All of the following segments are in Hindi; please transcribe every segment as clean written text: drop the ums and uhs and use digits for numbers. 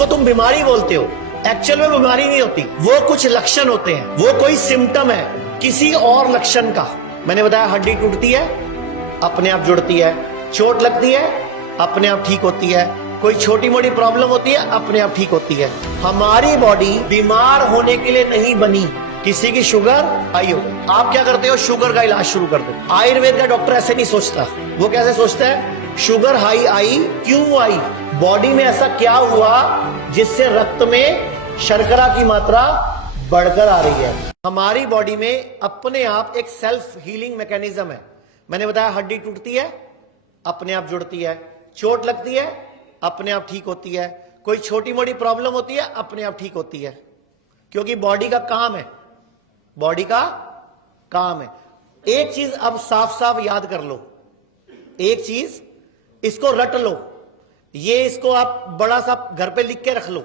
जिसको तुम बीमारी बोलते हो, एक्चुअल में बीमारी नहीं होती, वो कुछ लक्षण होते हैं, वो कोई सिम्टम है किसी और लक्षण का। मैंने बताया हड्डी टूटती है, अपने आप जुड़ती है, चोट लगती है, अपने आप ठीक होती है, कोई छोटी मोटी प्रॉब्लम होती है, अपने आप ठीक होती है। हमारी बॉडी बीमार होने के लिए नहीं बनी। किसी की शुगर हाई हो, आप क्या करते हो, शुगर का इलाज शुरू कर दो। आयुर्वेद का डॉक्टर ऐसे नहीं सोचता। वो कैसे सोचता है, शुगर हाई आई, क्यों आई, बॉडी में ऐसा क्या हुआ जिससे रक्त में शर्करा की मात्रा बढ़कर आ रही है। हमारी बॉडी में अपने आप एक सेल्फ हीलिंग मैकेनिज्म है। मैंने बताया हड्डी टूटती है, अपने आप जुड़ती है, चोट लगती है, अपने आप ठीक होती है, कोई छोटी मोटी प्रॉब्लम होती है, अपने आप ठीक होती है, क्योंकि बॉडी का काम है, बॉडी का काम है। एक चीज अब साफ साफ याद कर लो, एक चीज इसको रट लो, ये इसको आप बड़ा सा घर पे लिख के रख लो।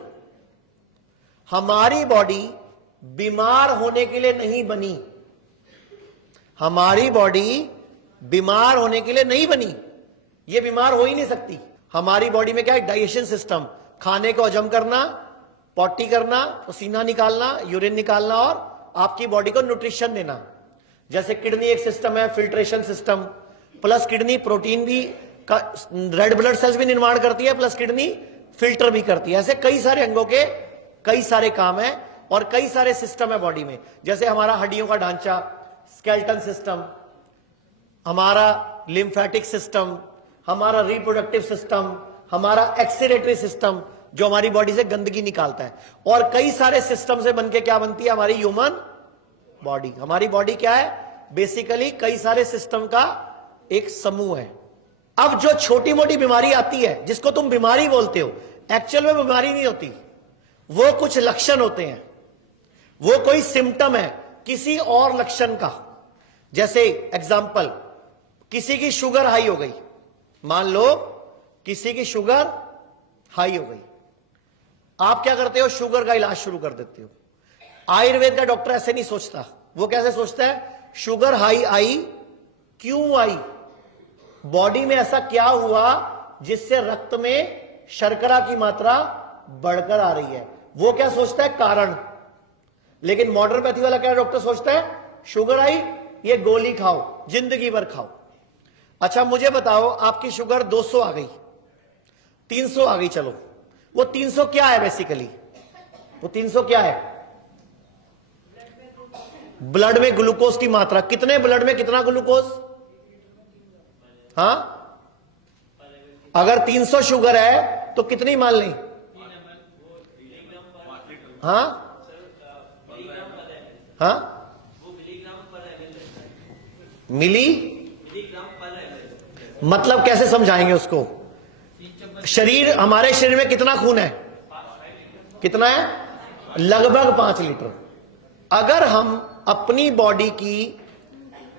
हमारी बॉडी बीमार होने के लिए नहीं बनी। हमारी बॉडी बीमार होने के लिए नहीं बनी, ये बीमार हो ही नहीं सकती। हमारी बॉडी में क्या है, डाइजेशन सिस्टम, खाने को हजम करना, पॉटी करना, पसीना निकालना, यूरिन निकालना और आपकी बॉडी को न्यूट्रिशन देना। जैसे किडनी एक सिस्टम है, filtration system, plus kidney protein भी का, रेड ब्लड सेल्स भी निर्माण करती है, प्लस किडनी फिल्टर भी करती है। ऐसे कई सारे अंगों के कई सारे काम है और कई सारे सिस्टम है बॉडी में। जैसे हमारा हड्डियों का ढांचा, स्केलेटन सिस्टम, हमारा लिम्फेटिक सिस्टम, हमारा रिप्रोडक्टिव सिस्टम, हमारा एक्सीरेटरी सिस्टम जो हमारी बॉडी से गंदगी निकालता है, और कई सारे सिस्टम से बनके क्या बनती है हमारी ह्यूमन बॉडी। हमारी बॉडी क्या है, बेसिकली कई सारे सिस्टम का एक समूह है। अब जो छोटी मोटी बीमारी आती है, जिसको तुम बीमारी बोलते हो, एक्चुअल में बीमारी नहीं होती, वो कुछ लक्षण होते हैं, वो कोई सिम्टम है किसी और लक्षण का। जैसे एग्जाम्पल, किसी की शुगर हाई हो गई, मान लो किसी की शुगर हाई हो गई, आप क्या करते हो, शुगर का इलाज शुरू कर देते हो। आयुर्वेद का डॉक्टर ऐसे नहीं सोचता। वो कैसे सोचता है, शुगर हाई आई, क्यों आई, बॉडी में ऐसा क्या हुआ जिससे रक्त में शर्करा की मात्रा बढ़कर आ रही है। वो क्या सोचता है, कारण। लेकिन मॉडर्न पैथी वाला क्या डॉक्टर सोचता है, शुगर आई, ये गोली खाओ, जिंदगी भर खाओ। अच्छा मुझे बताओ, आपकी शुगर 200 आ गई, 300 आ गई, चलो वो 300 क्या है, बेसिकली वो 300 क्या है, ब्लड में ग्लूकोज की मात्रा। कितने ब्लड में कितना ग्लूकोज, हाँ, अगर 300 शुगर है तो कितनी मान लें, हाँ हाँ, मिली, मतलब कैसे समझाएंगे उसको। शरीर, हमारे शरीर में कितना खून है, कितना है, लगभग 5 लीटर। अगर हम अपनी बॉडी की,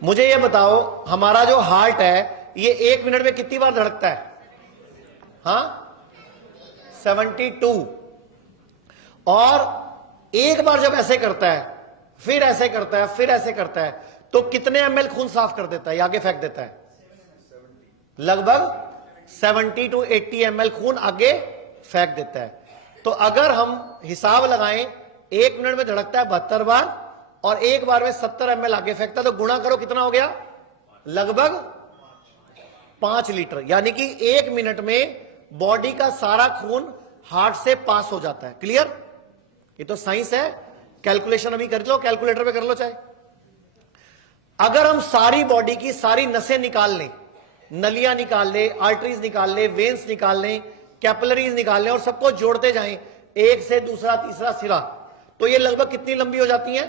मुझे ये बताओ, हमारा जो हार्ट है ये 1 मिनट में कितनी बार धड़कता है, हाँ 72, और एक बार जब ऐसे करता है, फिर ऐसे करता है, फिर ऐसे करता है, तो कितने ml खून साफ कर देता है, आगे फेंक देता है, लगभग 70 to 80 ml खून आगे फेंक देता है। तो अगर हम हिसाब लगाएं, 1 मिनट में धड़कता है 72 बार और एक बार में 70 ml आगे फेंकता है, तो गुणा करो कितना हो गया, लगभग 5 लीटर। यानी कि 1 मिनट में बॉडी का सारा खून हार्ट से पास हो जाता है। क्लियर, ये तो साइंस है, कैलकुलेशन अभी कर लो, कैलकुलेटर पे कर लो चाहे। अगर हम सारी बॉडी की सारी नसें निकाल लें, नलियां निकाल ले, आर्टरीज निकाल ले, वेन्स निकाल लें, कैपिलरीज निकाल लें और सबको जोड़ते जाएं, एक से दूसरा तीसरा सिरा, तो ये लगभग कितनी लंबी हो जाती है,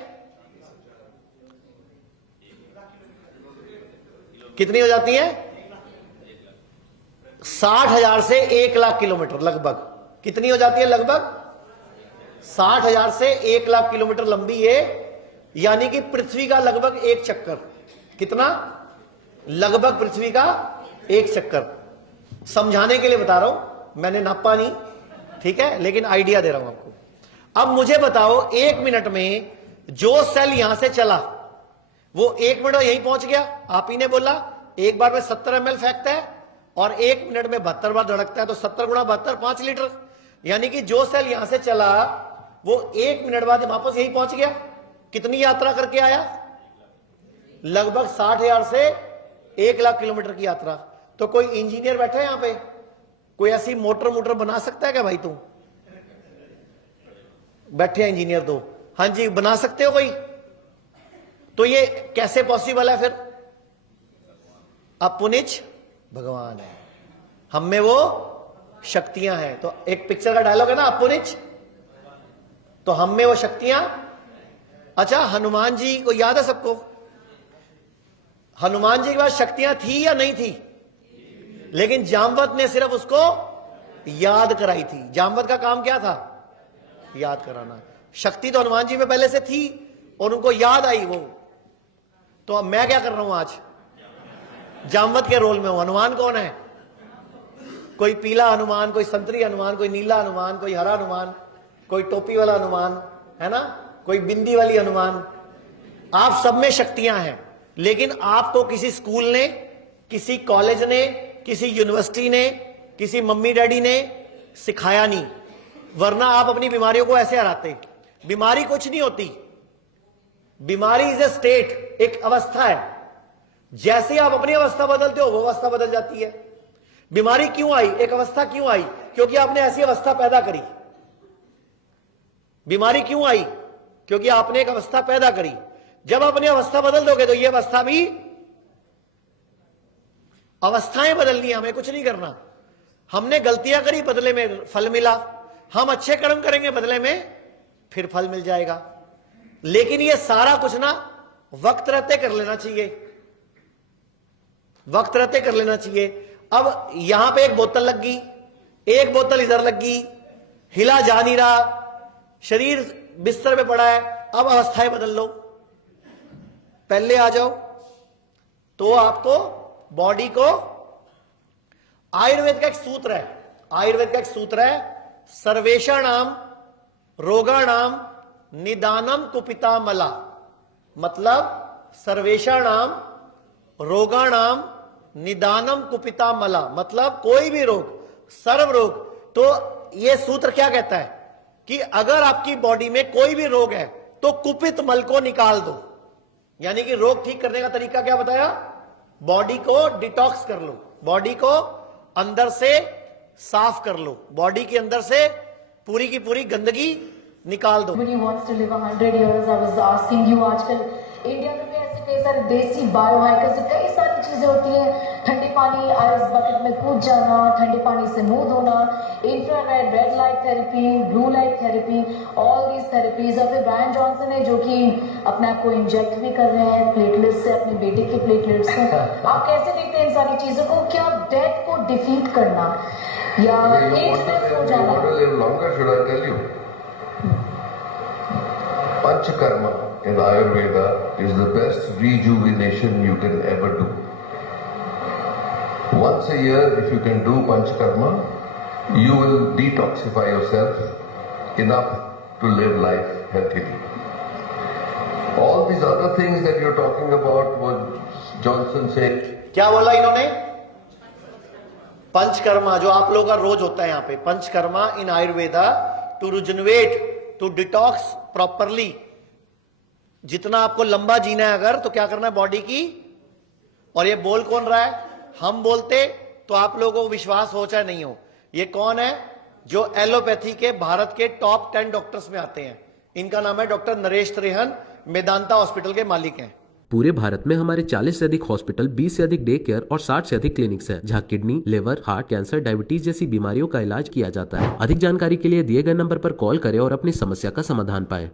कितनी हो जाती है, 60,000 से 1,00,000 किलोमीटर लगभग। कितनी हो जाती है, लगभग 60,000 से 1,00,000 किलोमीटर लंबी है। यानी कि पृथ्वी का लगभग एक चक्कर। कितना, लगभग पृथ्वी का एक चक्कर। समझाने के लिए बता रहा हूं, मैंने नापा नहीं, ठीक है, लेकिन आइडिया दे रहा हूं आपको। अब मुझे बताओ, 1 मिनट में जो सेल यहां से चला वो 1 मिनट में यहीं पहुंच गया। आप ही ने बोला, एक बार में 70 ml फेंकता है और 1 मिनट में 72 बार धड़कता है, तो 70 गुणा 72 5 लीटर। यानी कि जो सेल यहां से चला वो 1 मिनट बाद वापस यही पहुंच गया। कितनी यात्रा करके आया? लगभग 60,000 से 1,00,000 किलोमीटर की यात्रा। तो कोई इंजीनियर बैठा है यहां पे, कोई ऐसी मोटर बना सकता है क्या भाई? तू बैठे हैं इंजीनियर तो, हाँ जी, बना सकते हो कोई? तो ये कैसे पॉसिबल है फिर? अपुनिच भगवान है, हम में वो शक्तियां हैं। तो एक पिक्चर का डायलॉग है ना, अपुनिच, तो हम में वो शक्तियां। अच्छा, हनुमान जी को याद है सबको? हनुमान जी के पास शक्तियां थी या नहीं थी? लेकिन जामवत ने सिर्फ उसको याद कराई थी। जामवत का काम क्या था? याद कराना। शक्ति तो हनुमान जी में पहले से थी और उनको याद आई वो। तो अब मैं क्या कर रहा हूं आज? जामवत के रोल में हूं। हनुमान कौन है? कोई पीला हनुमान, कोई संतरी हनुमान, कोई नीला हनुमान, कोई हरा हनुमान, कोई टोपी वाला हनुमान, है ना, कोई बिंदी वाली हनुमान। आप सब में शक्तियां हैं, लेकिन आपको किसी स्कूल ने, किसी कॉलेज ने, किसी यूनिवर्सिटी ने, किसी मम्मी डैडी ने सिखाया नहीं, वरना आप अपनी बीमारियों को ऐसे हराते। बीमारी कुछ नहीं होती, बीमारी इज ए स्टेट, एक अवस्था है। जैसे आप अपनी अवस्था बदलते हो वो अवस्था बदल जाती है। बीमारी क्यों आई? एक अवस्था क्यों आई? क्योंकि आपने ऐसी अवस्था पैदा करी। बीमारी क्यों आई? क्योंकि आपने एक अवस्था पैदा करी। जब अपनी अवस्था बदल दोगे तो ये अवस्था भी, अवस्थाएं बदलनी, हमें कुछ नहीं करना। हमने गलतियां करी, बदले में फल मिला। हम अच्छे कर्म करेंगे, बदले में फिर फल मिल जाएगा। लेकिन ये सारा कुछ ना वक्त रहते कर लेना चाहिए, वक्त रहते कर लेना चाहिए। अब यहां पे एक बोतल लग गई, एक बोतल इधर लग गई, हिला जा नहीं रहा, शरीर बिस्तर पे पड़ा है। अब अवस्थाएं बदल लो, पहले आ जाओ। तो आपको बॉडी को, आयुर्वेद का एक सूत्र है, आयुर्वेद का एक सूत्र है, सर्वेषाणाम रोगाणाम निदानम कुपिता मला। मतलब सर्वेषाणाम रोगाणाम निदानम कुपिता मला, मतलब कोई भी रोग, सर्व रोग। तो यह सूत्र क्या कहता है कि अगर आपकी बॉडी में कोई भी रोग है तो कुपित मल को निकाल दो। यानी कि रोग ठीक करने का तरीका क्या बताया? बॉडी को डिटॉक्स कर लो, बॉडी को अंदर से साफ कर लो, बॉडी के अंदर से पूरी की पूरी गंदगी निकाल दो। When you wants to live 100 years, I was asking you, आजकल इंडिया में भी ऐसे कई सारे देसी बायोहाइकर से कई सारी चीजें होती हैं। ठंडे पानी आइस बकेट में कूद जाना, ठंडे पानी से मुंह धोना, infrared red light therapy, blue light therapy, all these therapies. और फिर ब्रायन जॉनसन है जो कि अपने आप को इंजेक्ट भी कर रहे हैं प्लेटलेट्स से, अपने बेटे के प्लेटलेट्स से। आप कैसे देखते हैं इन सारी चीजों को? क्या डेथ को डिफीट करना या एजलेस हो जाना? Panchakarma in Ayurveda is the best rejuvenation you can ever do. Once a year, if you can do Panchakarma, you will detoxify yourself enough to live life healthily. All these other things that you're talking about, what Johnson said. क्या बोला इन्होंने? पंचकर्मा, जो आप लोगों का रोज होता है यहाँ पे, Panchakarma in Ayurveda to rejuvenate, to detox properly. जितना आपको लंबा जीना है अगर, तो क्या करना है बॉडी की। और ये बोल कौन रहा है? हम बोलते तो आप लोगों को विश्वास हो चाहे नहीं हो। ये कौन है? जो एलोपैथी के भारत के टॉप 10 डॉक्टर्स में आते हैं। इनका नाम है डॉक्टर नरेश त्रिहन, मेदांता हॉस्पिटल के मालिक हैं। पूरे भारत में हमारे 40 से अधिक हॉस्पिटल, 20 से अधिक डे केयर और 60 से अधिक क्लिनिक्स हैं, जहां kidney, liver, heart, cancer, diabetes जैसी बीमारियों का इलाज किया जाता है। अधिक जानकारी के लिए दिए गए नंबर पर कॉल करें और अपनी समस्या का समाधान पाएं।